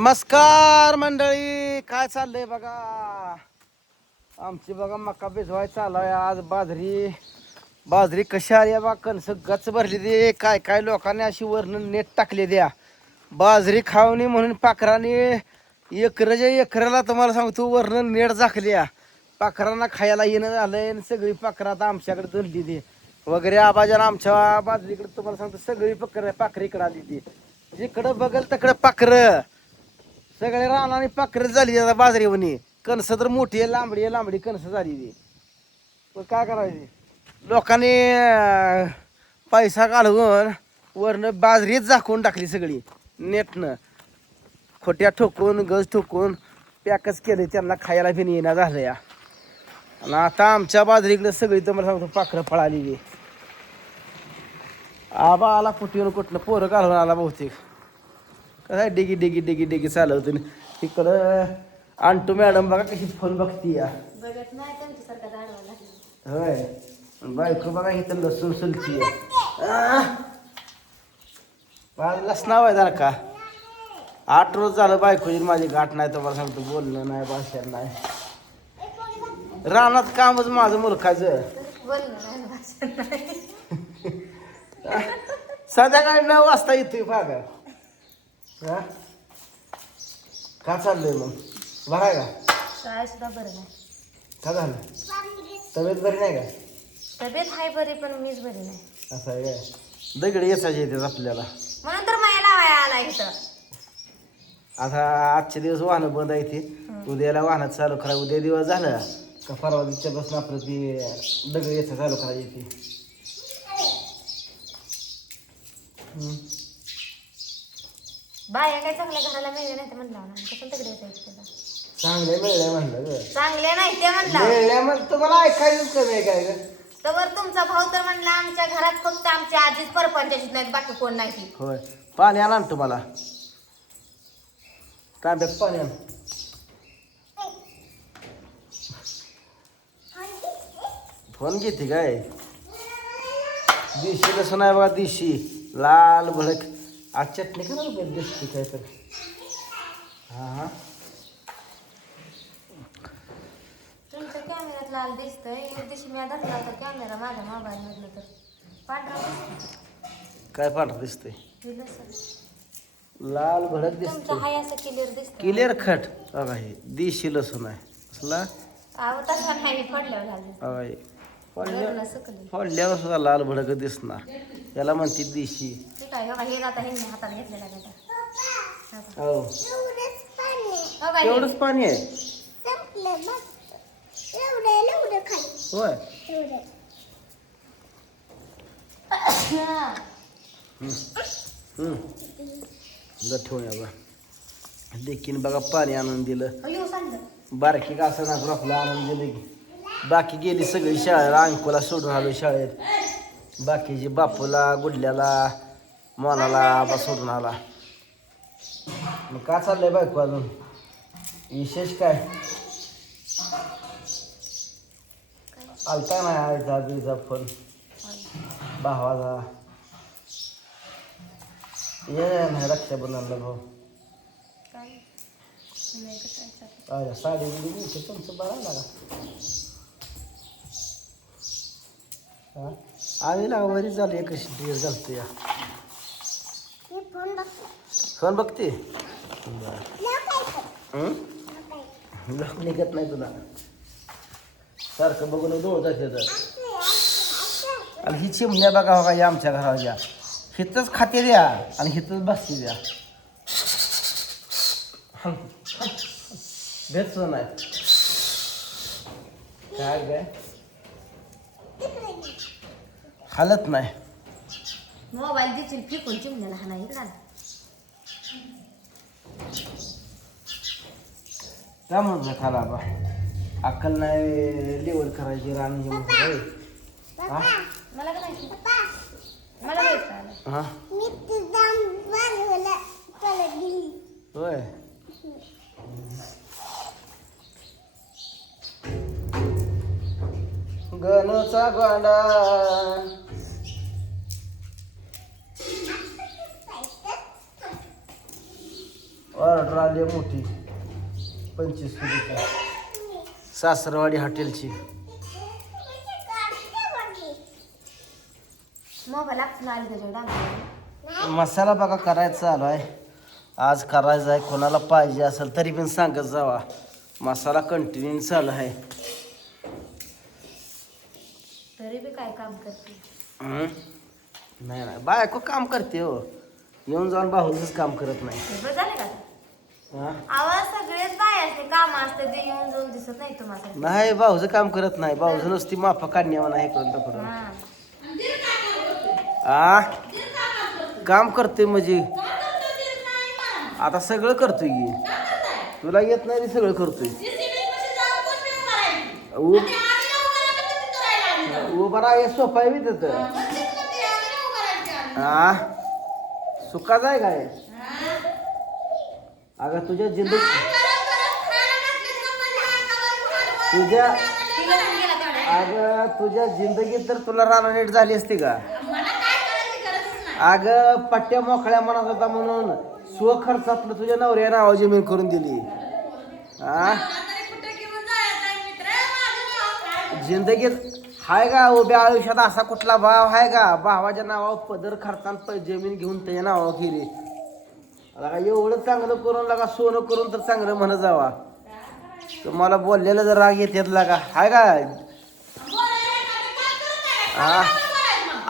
नमस्कार मंडळी, काय चाललंय बघा. आमची बघा मका भिजवाय चालूय. आज बाजरी कशी आली बा, कणस गच भरली दे. काय काय लोकांनी अशी वरण नेट टाकली द्या. बाजरी खावणी म्हणून पाखराने एकराच्या एकराला तुम्हाला सांगतो वरण नेट झाकली. पाखरांना खायला येणं झालंय. सगळी पाखरं आता आमच्याकडे धरली दे वगैरे. आबाजान आमच्या बाजरीकडे तुम्हाला सांगतो सगळी पाखरं इकडे आली ती. जिकडं बघल तिकडं पाखरं. सगळे रानाने पाखरं झाली आता बाजरीवणी. कणसं तर मोठी आहे, लांबडी कणसं झाली ती. पण काय करायची, लोकांनी पैसा घालवून वरनं बाजरीच झाकून टाकली सगळी नेटनं. खोट्या ठोकून गज ठोकून पॅकच केले. त्यांना खायला बी येणं झालं या. आणि आता आमच्या बाजरीकडे सगळी तुम्हाला सांगतो पाखरं पळाली. आबा आला कुठनं पोरं घालून आला बहुतेक. काय डिगी डिगी डिगी डिगी चालवतो. तिकडं अंटू मॅडम बघा कशी फोन बघती या. होय, बायको बघा इथं लसूण सुलती. लसणाव आहे जरा का. 8 रोज झालं बायकोची माझी गाठ नाही. तुम्हाला सांगतो बोलणं नाही, भाषण नाही. रानात कामच माझं मुलखाचं. संध्याकाळी 9 वाजता येतोय फागा. का चाललंय मग, बरं आहे का? काय सुद्धा बरं नाही. का झालं, तब्येत बरी नाही का? तब्येत आहे बरी पण मीच बरी नाही. असं आहे काय? दगड येसायचे येतात आपल्याला म्हणून तर मला लावायला आला इथं. आता आजचे दिवस वाहनं बंद आहे ते. उद्याला वाहनात चालू करा. उद्या दिवस झालं का परवा दिवसच्या बसून आपलं ती दगड येसा चालू करायची ती. बाया काय चांगल्या घराला मिळले नाही ते म्हणलं ना. कसं तिकडे यायचं चांगले मिळले म्हणलं ग. चांगले नाही ते म्हणलं. मिळल्या मग तुम्हाला ऐकायचंच कमी आहे काय ग. तर तुमचा भाऊ तर म्हणला आमच्या घरात फक्त आमची आजीच परपंचाचीच नाही, बाकी कोण नाही. होय, पाणी आणा ना तुम्हाला. तांब्यात पाणी आण. फोन घेते काय. देशी लसूण आहे बघा, देशी लाल भडक. आज चटणी करा दिसते काय तर. हा तुमच्या कॅमेऱ्यात लाल दिसतंय. एक दिवशी मी धरला होता कॅमेरा माझ्या मोबाईल मधलं, तर पांढरा काय पांढरं दिसतंय. दिलं लाल भडक तुमचं दिसतंय. हाय असं क्लिअर दिसतं. क्लिअर खट बघा. हे देशी लसूण आहे असला. अहो तसा नाही पडल्यावर झालं. बघा हे वरून सकली. फोडल्यावर सुद्धा लाल भडक दिसणार. याला म्हणते देशी. ठीक आहे. बघा हे आता ह्यांनी हातात घेतलेला गटा. हो, बघा हे. एवढंच पाणी आहे. होय, ठेवून या बघा. देखील बघा पाणी आणून दिलं. अयो सांग. बारकी का असं ना आपलं आणून दिलं की. बाकी गेली सगळी शाळेत. अंकुला सोडून आलो शाळेत. बाकीची बापूला, गुडल्याला, मोनाला आबा सोडून आला. मग का चाललंय बायको अजून विशेष काय? आलता नाही आईचा आजीचा फोन, भावाचा. ये नाही रक्षाबंधनला भाऊ. साडी दिली तुमचं बघायला का. आम्ही ना वरी झाली एकच ड्रेस घालतो या. फोन बघते. लोक निघत नाही तुला सारखं बघून डोळ जाते. आणि ही चिमण्या बघा बघा या आमच्या घराच्या. हिथंच खाते द्या आणि हिथंच बसते द्या. भेटच नाही काय काय हालत नाही. मोबाईल देशील फेकून चिमण्याला हा नाही इकडं. त्यामुळे खाला बा अक्कल नाही. लेवल करायची राणी मला काय माहिती. मला माहिती. हा होय. गणचा गोंडा ऑर्डर आली आहे मोठी 25 किलोची सासरवाडी हॉटेलची. मोबाईल आपण आली त्याच्यावर डान्स. मसाला बघा करायचा चालू आहे. आज करायचा आहे. कोणाला पाहिजे असेल तरी पण सांगत जावा. मसाला कंटिन्यू चालू आहे. तरी बी काय काम करते. नाही नाही बायको काम करते हो. येऊन जाऊन भाऊच काम करत नाही. बरं झालं का? हा? आवाज सगळेच बायाचे काम असते ते येऊन जाऊन दिसत नाही तुम्हाला. नाही भाऊचं काम करत नाही. भाऊचं नुसती माफा काढण्यावर नाही इकडून तिकडून. हा. आ काम करते म्हणजे आता सगळं करतोय की. तुला येत नाही ते सगळं करतोय. उभा राहा सोपा आहे तिथं. हा सुखाच आहे काय. अगं तुझ्या जिंदगी अगं तुझ्या जिंदगीत तर तुला राणा नीट झाली असती का. अगं पट्ट्या मोकळ्या म्हणत होता म्हणून स्वखर्चातलं तुझ्या नवऱ्या नावा जमीन करून दिली. हा जिंदगीत हाय का उभ्या आयुष्यात असा कुठला भाव आहे का भावाच्या नावावर पदर खर्चान जमीन घेऊन त्याच्या नावावर केली. लगा एवढं चांगलं करून लगा सोनं करून तर चांगलं म्हणत जावा. तुम्हाला बोललेलं जर राग येत लागा हाय का.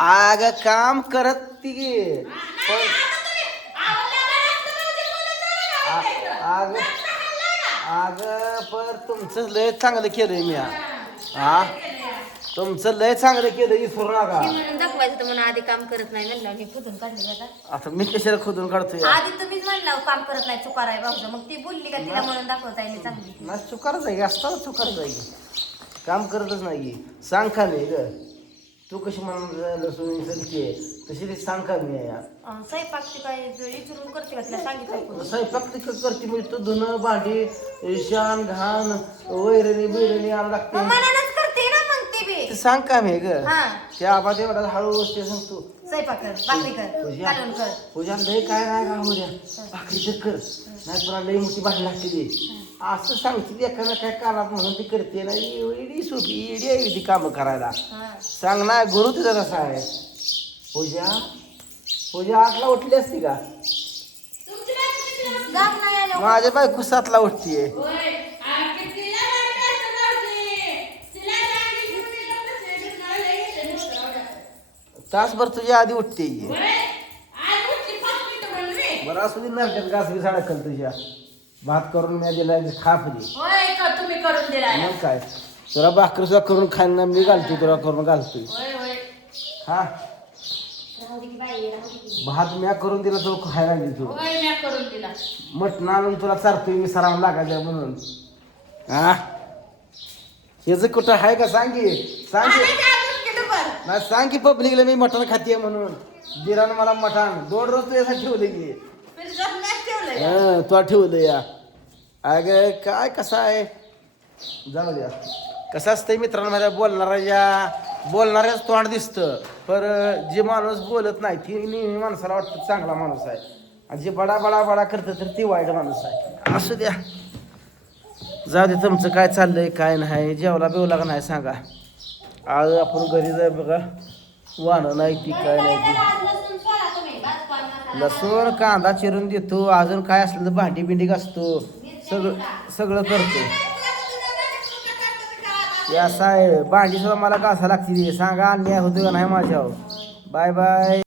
अग काम करत ती पण अग अग पण तुमचं लय चांगलं केलंय मी. हा तुमचं लय चांगलं केलं विसरू नका. म्हणून दाखवायचं तर म्हणून आधी काम करत नाही म्हणलं मी खोदून काढले आता. आता मी कशाला खोदून काढतोय. आधी तुम्हीच म्हणला काम करत नाही चुकार आहे भाऊजा. मग ती बोलली का तिला म्हणून दाखवता येईल चांगली. नाही चुकारच आहे असताना चुकारच आहे. काम करतच नाही सांग का मी ग. तू कशी म्हणून लसूण सगळी तशी ती सांग का मी यार. स्वयंपाक ती काय विचारून करते का तिला सांगितलं. स्वयंपाक करते म्हणजे तू धुणं भांडी शान घाण वैरणी बिरणी आण लागते. मनानच करते ना मग ती बी. सांग का मी ग. हा त्या आबा तेवढा हळू ते सांगतो. स्वयंपाक कर भाकरी कर कालवण कर. पूजा लय काय नाही का उद्या भाकरी तर कर नाही तुला लई मोठी भाजी लागते ते असं सांगते. एखादा काय कानात म्हणून ती करते ना एवढी सोपी एवढी आहे ती कामं करायला. सांग ना गुरु तुझा कसा आहे. पूजा पूजा 8ला उठली असती का. माझ्या बायको 7ला उठतीये. तासभर तुझ्या आधी उठते. बरं असू दे नाटकात घास बी साडा कल तुझ्या भात करून मी दिला खा फुली. मग काय तुला भाकरी सुद्धा करून खायला मी घालतोय तुला करून घालतोय. हा भात म्या करून दिला तो खायला तू मटण आणून तुला चारतोय मी सराव लागायचं म्हणून. हा हेच कुठं आहे का सांगी सांगी नाही सांग की पब्लिकला मी मटण खाते म्हणून. दिरानं मला मटण 2 रोज तुझ्यासाठी ठेवलं की तुला ठेवलं या. अगं काय कसं आहे जाऊ द्या. कसं असतंय मित्रांनो माझ्या बोलणाऱ्याच तोंड दिसतं. पर जे माणूस बोलत नाही ती नेहमी माणसाला वाटतं चांगला माणूस आहे. आणि जे बडा बडा बडा करतं तर ती वाईट माणूस आहे. असू द्या जाऊ दे. तुमचं काय चाललंय काय नाही जेवला बिवला का नाही सांगा. आज आपण घरी जाय बघा वाहनं नाही ती काय नाही ती. लसूण कांदा चिरून देतो. अजून काय असलं तर भांडी बिंडी घासतो. सगळं करतो. असं आहे भांडी सुद्धा मला घासा लागते. सांगा अन्याय होतो का नाही माझ्यावर. Bye bye.